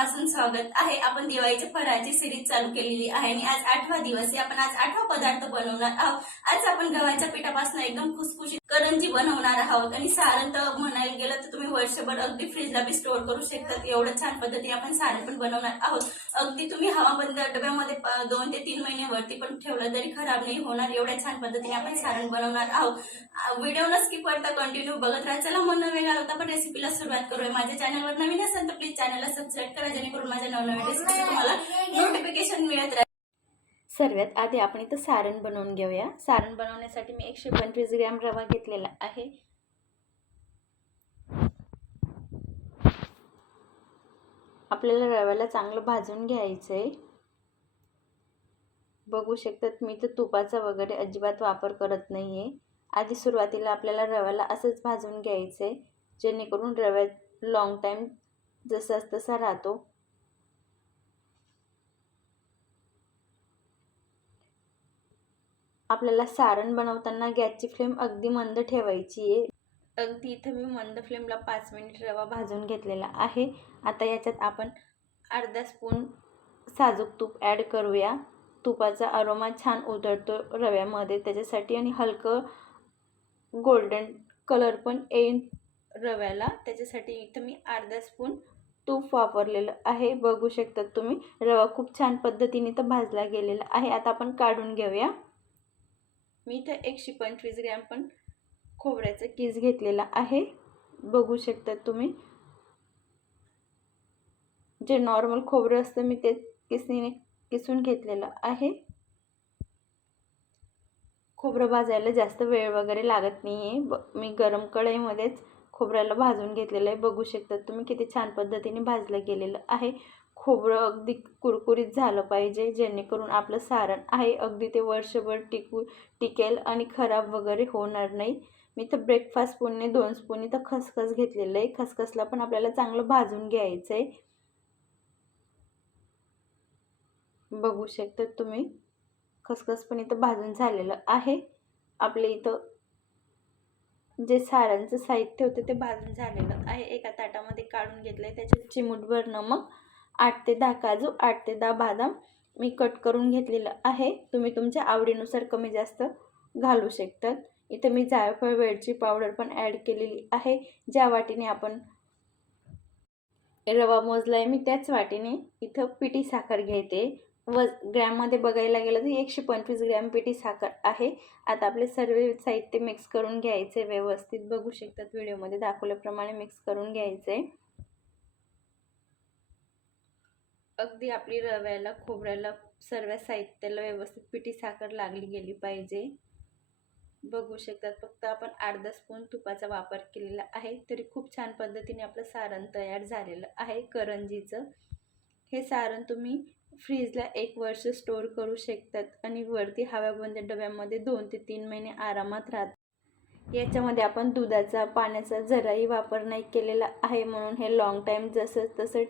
मनापासून स्वागत आहे। आपण दिवाळीच्या फराळाची सिरीज चालू केलेली आहे आणि आज 8वा दिवस आहे। आपण आज 8वा पदार्थ बनवणार आहोत। आज आपण गव्हाच्या पिठापासून एकदम खुसखुशीत करंजी बनवणार आहोत आणि सारण तर म्हणायला गेलं तर तुम्ही वर्षभर अगदी फ्रीजला बी स्टोअर करू शकता। एवढं छान पद्धतीने आपण सारण पण बनवणार आहोत। अगदी तुम्ही हवाबंद डब्यामध्ये 2 ते 3 महिन्यावरती पण ठेवलं तरी खराब नाही होणार। एवढ्या छान पद्धतीने आपण सारण बनवणार आहोत। व्हिडिओ न स्किप करता कंटिन्यू बघत राहा। चला मन वेगळा होता पण रेसिपीला सुरुवात करूया। माझ्या चॅनलवर नवीन असेल तर प्लीज चॅनलला सबस्क्राईब करा जेणेकरून माझ्या नवनवीन रेसिपीचे तुम्हाला नोटिफिकेशन मिळत राहील। सर्वात आधी आपण इथं सारण बनवून घेऊया। सारण बनवण्यासाठी मी 125 ग्रॅम रवा घेतलेला आहे। आपल्याला रव्याला चांगलं भाजून घ्यायचंय। बघू शकतात मी तर तुपाचा वगैरे अजिबात वापर करत नाहीये। आधी सुरुवातीला आपल्याला रव्याला असंच भाजून घ्यायचंय जेणेकरून रवा लॉंग टाइम जसा तसा राहतो। आपल्याला सारण बनवताना गॅसची फ्लेम अगदी मंद ठेवायची आहे। अगदी इथं मी मंद फ्लेमला 5 मिनिट रवा भाजून घेतलेला आहे। आता याच्यात आपण अर्धा स्पून साजूक तूप ॲड करूया। तुपाचा अरोमा छान उतरतो रव्यामध्ये त्याच्यासाठी आणि हलकं गोल्डन कलर पण येईल रव्याला त्याच्यासाठी इथं मी अर्धा स्पून तूप वापरलेलं आहे। बघू शकता तुम्ही रवा खूप छान पद्धतीने तर भाजला गेलेला आहे। आता आपण काढून घेऊया। मी इथं 125 ग्रॅम पण खोबऱ्याचा किस घेतलेला आहे। बघू शकता तुम्ही जे नॉर्मल खोबरं असतं मी ते किसणीने किसून घेतलेलं आहे। खोबरं भाजायला जास्त वेळ वगैरे लागत नाहीये। मी गरम कढईमध्येच खोबऱ्याला भाजून घेतलेलं आहे। बघू शकता तुम्ही किती छान पद्धतीने भाजलं गेलेलं आहे। खोबरं अगदी कुरकुरीत झालं पाहिजे जेणेकरून आपलं सारण आहे अगदी ते वर्षभर टिकेल आणि खराब वगैरे होणार नाही। मी तर ब्रेकफास्ट स्पूनने 2 स्पून इथं खसखस घेतलेलं आहे। खसखसला पण आपल्याला चांगलं भाजून घ्यायचं आहे। बघू शकता तुम्ही खसखस पण इथं भाजून झालेलं आहे। आपले इथं जे सारणचं साहित्य होतं ते भाजून झालेलं आहे। एका ताटामध्ये काढून घेतलंय। त्याच्यात चिमूटभर नमक, 8 ते 10 काजू, 8 ते 10 बदाम मी कट करून घेतलेलं आहे। तुम्ही तुमच्या आवडीनुसार कमी जास्त घालू शकतात। इथं मी जायफळ वेलची पावडर पण ॲड केलेली आहे। ज्या वाटीने आपण रवा मोजलाय मी त्याच वाटीने इथं पिठी साखर घेते। ग्रॅममध्ये बघायला गेलं तर 125 ग्रॅम पिठी साखर आहे। आता आपले सर्व साहित्य मिक्स करून घ्यायचे व्यवस्थित। बघू शकतात व्हिडिओमध्ये दाखवल्याप्रमाणे मिक्स करून घ्यायचे। अगदी आपली रव्याला खोबऱ्याला सर्व साहित्याला व्यवस्थित पिठी साखर लागली गेली पाहिजे। बघू शकतात फक्त आपण अर्धा स्पून तुपाचा वापर केलेला आहे तरी खूप छान पद्धतीने आपलं सारण तयार झालेलं आहे करंजीचं। हे सारण तुम्ही फ्रीजला 1 वर्ष स्टोअर करू शकतात आणि वरती हवाबंद डब्यामध्ये 2 ते 3 महिने आरामात राहतात। याच्यामध्ये आपण दुधाचा पाण्याचा जराही वापर नाही केलेला आहे म्हणून हे लॉंग टाइम जसं तसं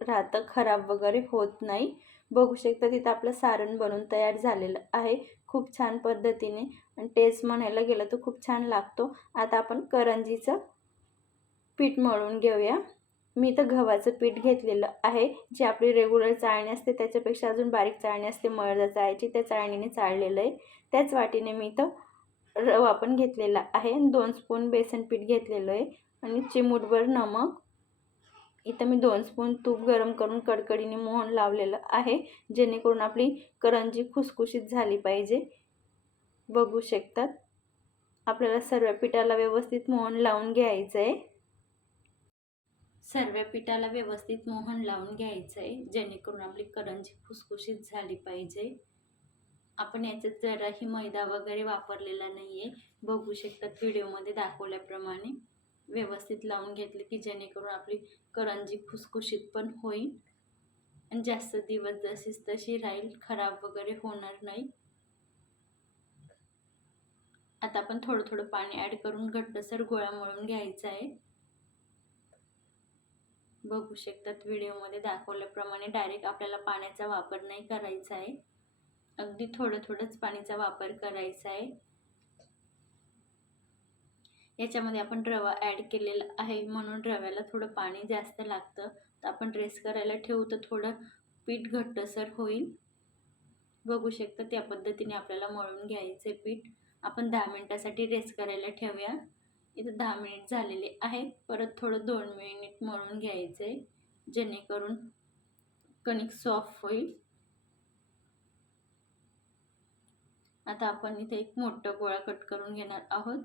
राहतं, खराब वगैरे होत नाही। बघू शकता तिथं आपलं सारण बनून तयार झालेलं आहे खूप छान पद्धतीने आणि टेस्ट म्हणायला गेलं तर खूप छान लागतो। आता आपण करंजीचं पीठ मळून घेऊया। मी तर गव्हाचं पीठ घेतलेलं आहे। जी आपली रेग्युलर चाळणी असते त्याच्यापेक्षा अजून बारीक चाळणी असते मळदा चाळायची, त्या चाळणीने चाळलेलं आहे। त्याच वाटीने मी इथं रवा पण घेतलेला आहे आणि 2 स्पून बेसन पीठ घेतलेलं आहे आणि चिमूटभर नमक। इथं मी 2 स्पून तूप गरम करून कडकडीने मोहन लावलेलं आहे जेणेकरून आपली करंजी खुसखुशीत झाली पाहिजे। बघू शकतात आपल्याला सर्व पिठाला व्यवस्थित मोहन लावून घ्यायचं आहे। सर्व पिठाला व्यवस्थित मोहन लावून घ्यायचं आहे जेणेकरून आपली करंजी खुसखुशीत झाली पाहिजे। आपण याच्यात जराही मैदा वगैरे वापरलेला नाहीये। बघू शकतात व्हिडिओमध्ये दाखवल्याप्रमाणे व्यवस्थित लावून घेतले की जेणेकरून आपली करंजी खुसखुशीत पण होईल आणि जास्त दिवस जशीच तशी राहील, खराब वगैरे होणार नाही। आता आपण थोडं थोडं पाणी ॲड करून घट्टसर गोळा मळून घ्यायचा आहे। बघू शकतात व्हिडिओमध्ये दाखवल्याप्रमाणे डायरेक्ट आपल्याला पाण्याचा वापर नाही करायचा आहे। अगदी थोडंच पाण्याचा वापर करायचा आहे। याच्यामध्ये आपण रवा ॲड केलेला आहे म्हणून रव्याला थोडं पाणी जास्त लागतं। तर आपण रेस्ट करायला ठेवू तर थोडं पीठ घट्टसर होईल. बघू शकता त्या पद्धतीने आपल्याला मळून घ्यायचे पीठ. आपण 10 मिनिटासाठी रेस्ट करायला ठेवूया. इथं 10 मिनिट झालेले आहेत. परत थोडं 2 मिनिट मळून घ्यायचे जेणेकरून कणिक सॉफ्ट होईल. आता आपण इथे एक मोठा गोळा कट करून घेणार आहोत.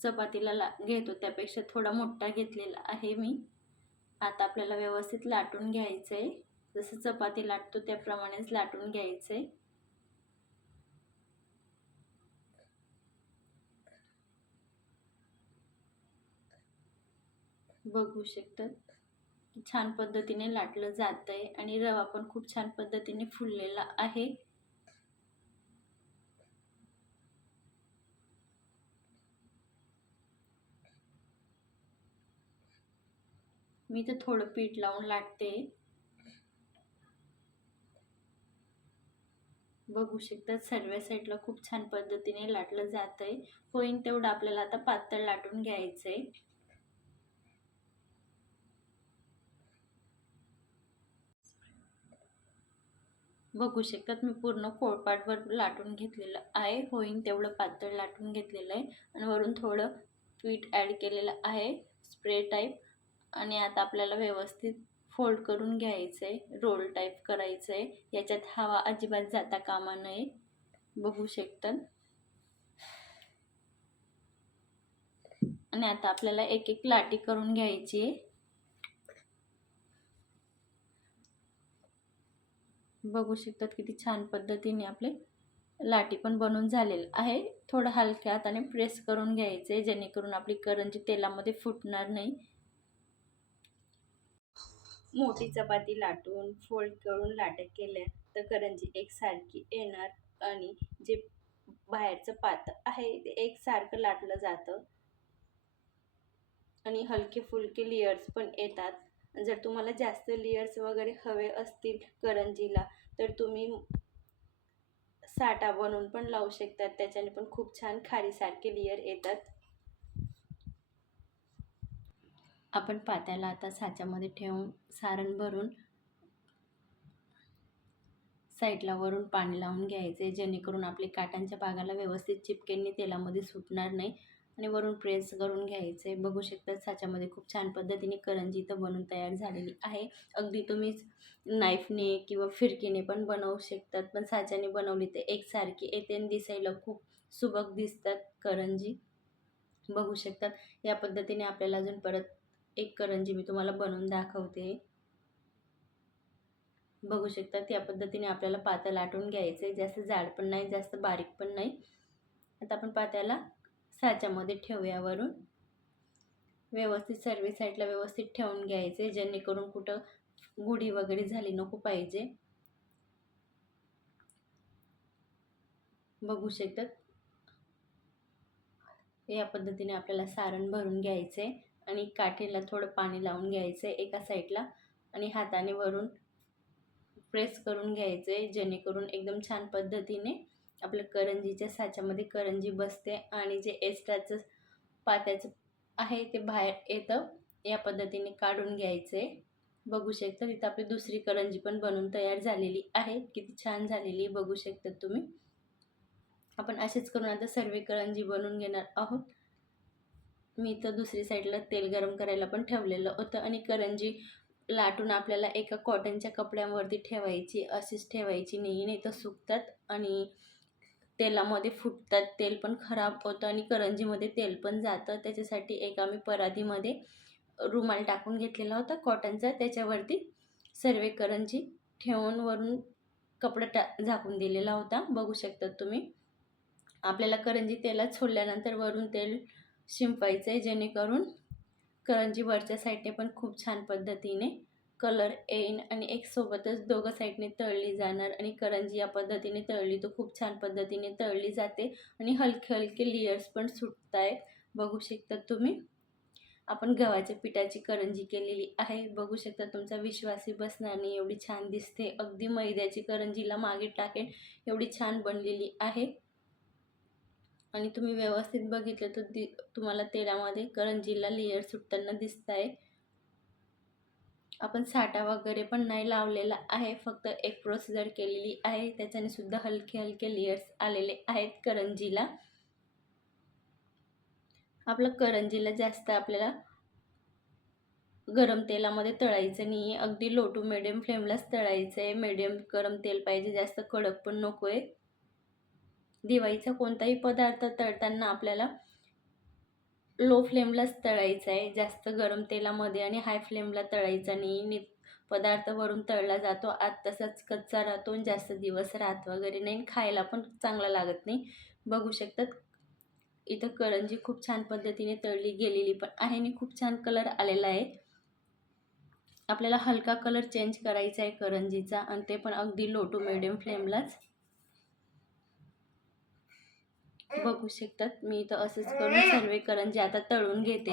चपातीला घेतो त्यापेक्षा थोडा मोठा घेतलेला आहे मी. आता आपल्याला व्यवस्थित लाटून घ्यायचं आहे. जसं चपाती लाटतो त्याप्रमाणेच लाटून घ्यायचं आहे. बघू शकता छान पद्धतीने लाटलं जात आहे आणि रवा पण खूप छान पद्धतीने फुललेला आहे. मी तर थोडं पीठ लावून लाटते. बघू शकता सर्व साईडला खूप छान पद्धतीने लाटलं जात आहे. होईन तेवढं आपल्याला आता पातळ लाटून घ्यायचंय. बघू शकतात मी पूर्ण पोळपाटवर लाटून घेतलेलं आहे. होईन तेवढं पातळ लाटून घेतलेलं आहे आणि वरून थोडं पीठ ॲड केलेलं आहे स्प्रे टाईप. आणि आता आपल्याला व्यवस्थित फोल्ड करून घ्यायचं आहे. रोल टाईप करायचं आहे. याच्यात हवा अजिबात जाता कामा नये. बघू शकतात. आणि आता आपल्याला एक एक लाटी करून घ्यायची आहे. बघू शकतात किती छान पद्धतीने आपले लाटी पण बनवून झालेलं आहे. थोडं हलक्या हाताने प्रेस करून घ्यायचे जेणेकरून आपली करंजी तेलामध्ये फुटणार नाही. मोठी चपाती लाटून फोल्ड करून लाटे केल्या तर करंजी एकसारखी येणार आणि जे बाहेरचं पातळ आहे ते एकसारखं लाटलं जातं आणि हलके फुलके लेयर्स पण येतात. जर तुम्हाला जास्त लेयर्स वगैरे हवे असतील करंजीला तर तुम्ही साठा बनवून पण लावू शकतात. त्याच्याने पण खूप छान खारीसारखे लेयर येतात. आपण पात्याला आता साच्यामध्ये ठेवून सारण भरून साईडला वरून पाणी लावून घ्यायचे जेणेकरून आपले काटांच्या भागाला व्यवस्थित चिपकेंनी तेलामध्ये सुटणार नाही आणि वरून प्रेस करून घ्यायचे. बघू शकता साच्यामध्ये खूप छान पद्धतीने करंजी इथं बनून तयार झालेली आहे. अगदी तुम्ही नाईफने किंवा फिरकीने पण बनवू शकतात, पण साच्याने बनवली तर एकसारखी येते आणि दिसायला खूप सुबक दिसतात करंजी. बघू शकतात या पद्धतीने आपल्याला अजून परत एक करंजी मी तुम्हाला बनवून दाखवते. बघू शकतात या पद्धतीने आपल्याला पातळ लाटून घ्यायचे. जास्त जाड पण नाही जास्त बारीक पण नाही. आता आपण पात्याला साच्यामध्ये ठेवूया. वरून व्यवस्थित सर्व साईडला व्यवस्थित ठेवून घ्यायचे जेणेकरून कुठं गुढी वगैरे झाली नको पाहिजे. बघू शकतात या पद्धतीने आपल्याला सारण भरून घ्यायचे आणि काठीला थोडं पाणी लावून घ्यायचे एका साईडला आणि हाताने वरून प्रेस करून घ्यायचे जेणेकरून एकदम छान पद्धतीने आपल्या करंजीच्या साच्यामध्ये करंजी बसते आणि जे एक्स्ट्राचं पात्याचं आहे ते बाहेर येतं. या पद्धतीने काढून घ्यायचे. बघू शकता तिथं आपली दुसरी करंजी पण बनवून तयार झालेली आहे. किती छान झालेली बघू शकता तुम्ही. आपण असेच करून आता सर्व करंजी बनवून घेणार आहोत. मी तर दुसरी साईडला तेल गरम करायला पण ठेवलेलं होतं आणि करंजी लाटून आपल्याला एका कॉटनच्या कपड्यावरती ठेवायची. अशीच ठेवायची नाही तर सुकतात आणि तेलामध्ये फुटतात. तेल पण खराब होतं आणि करंजीमध्ये तेल पण जातं. त्याच्यासाठी एक आम्ही परातीमध्ये रुमाल टाकून घेतलेला होता कॉटनचा. त्याच्यावरती सर्व करंजी ठेवून वरून कपडा झाकून दिलेला होता. बघू शकता तुम्ही. आपल्याला करंजी तेलात सोडल्यानंतर वरून तेल शिंपायचं आहे जेणेकरून करंजी वरच्या साईडने पण खूप छान पद्धतीने कलर येईन आणि एक सोबतच दोघं साईडने तळली जाणार. आणि करंजी या पद्धतीने तळली तर खूप छान पद्धतीने तळली जाते आणि हलके हलके लेयर्स पण सुटत आहेत. बघू शकता तुम्ही. आपण गव्हाच्या पिठाची करंजी केलेली आहे. बघू शकता तुमचा विश्वासही बसणार नाही एवढी छान दिसते. अगदी मैद्याची करंजीला मागे टाकेल एवढी छान बनलेली आहे. आणि तुम्ही व्यवस्थित बघितलं तर तुम्हाला तेलामध्ये करंजीला लेयर सुटताना दिसत आहे. आपण साठा वगैरे पण नाही लावलेला आहे, फक्त एक प्रोसिजर केलेली आहे. त्याच्याने सुद्धा हलके हलके लेयर्स आलेले आहेत करंजीला. आपलं करंजीला जास्त आपल्याला गरम तेलामध्ये तळायचं नाही आहे, अगदी लो टू मिडियम फ्लेमलाच तळायचं आहे. मिडियम गरम तेल पाहिजे, जास्त कडक पण नको आहे. दिवाळीचा कोणताही पदार्थ तळताना आपल्याला लो फ्लेमलाच तळायचं आहे, जास्त गरम तेलामध्ये आणि हाय फ्लेमला तळायचा नाही. पदार्थ वरून तळला जातो, आत तसाच कच्चा राहतो आणि जास्त दिवस राहत वगैरे नाही, खायला पण चांगला लागत नाही. बघू शकतात इथं करंजी खूप छान पद्धतीने तळली गेलेली पण आहे आणि खूप छान कलर आलेला आहे. आपल्याला हलका कलर चेंज करायचा आहे करंजीचा आणि ते पण अगदी लो टू मिडियम फ्लेमलाच. बघू शकतात मी इथं असंच करून सर्व करंजी आता तळून घेते.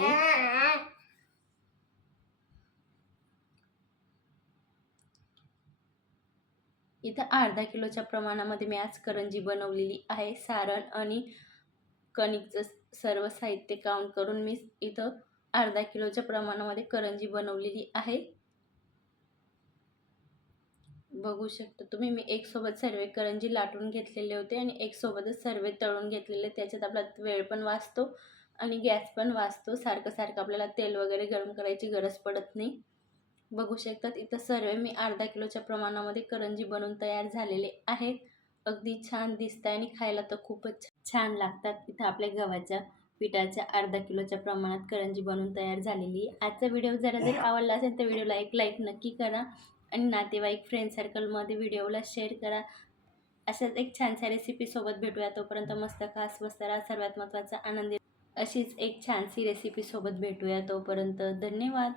इथं अर्धा किलोच्या प्रमाणामध्ये मी आज करंजी बनवलेली आहे. सारण आणि कणिकचं सर्व साहित्य काउंट करून मी इथं अर्धा किलोच्या प्रमाणामध्ये करंजी बनवलेली आहे. बघू शकता तुम्ही मी एक सोबत सर्व करंजी लाटून घेतलेले होते आणि एक सोबतच सर्व तळून घेतलेले. त्याच्यात आपला वेळ पण वाचतो आणि गॅस पण वाचतो. सारखं सारखं आपल्याला तेल वगैरे गरम करायची गरज पडत नाही. बघू शकतात इथं सर्व मी अर्धा किलोच्या प्रमाणामध्ये करंजी बनवून तयार झालेले आहेत. अगदी छान दिसत आहे आणि खायला तर खूपच छान लागतात. इथं आपल्या गव्हाच्या पिठाच्या अर्धा किलोच्या प्रमाणात करंजी बनवून तयार झालेली. आजचा व्हिडिओ जर आवडला असेल तर व्हिडिओला एक लाईक नक्की करा आणि नातेवाईक फ्रेंड सर्कलमध्ये व्हिडिओला शेअर करा. अशाच एक छानशा रेसिपीसोबत भेटूया. तोपर्यंत मस्त खा, स्वस्त राहा, सर्वात महत्त्वाचा आनंदी. अशीच एक छानशी रेसिपीसोबत भेटूया. तोपर्यंत धन्यवाद.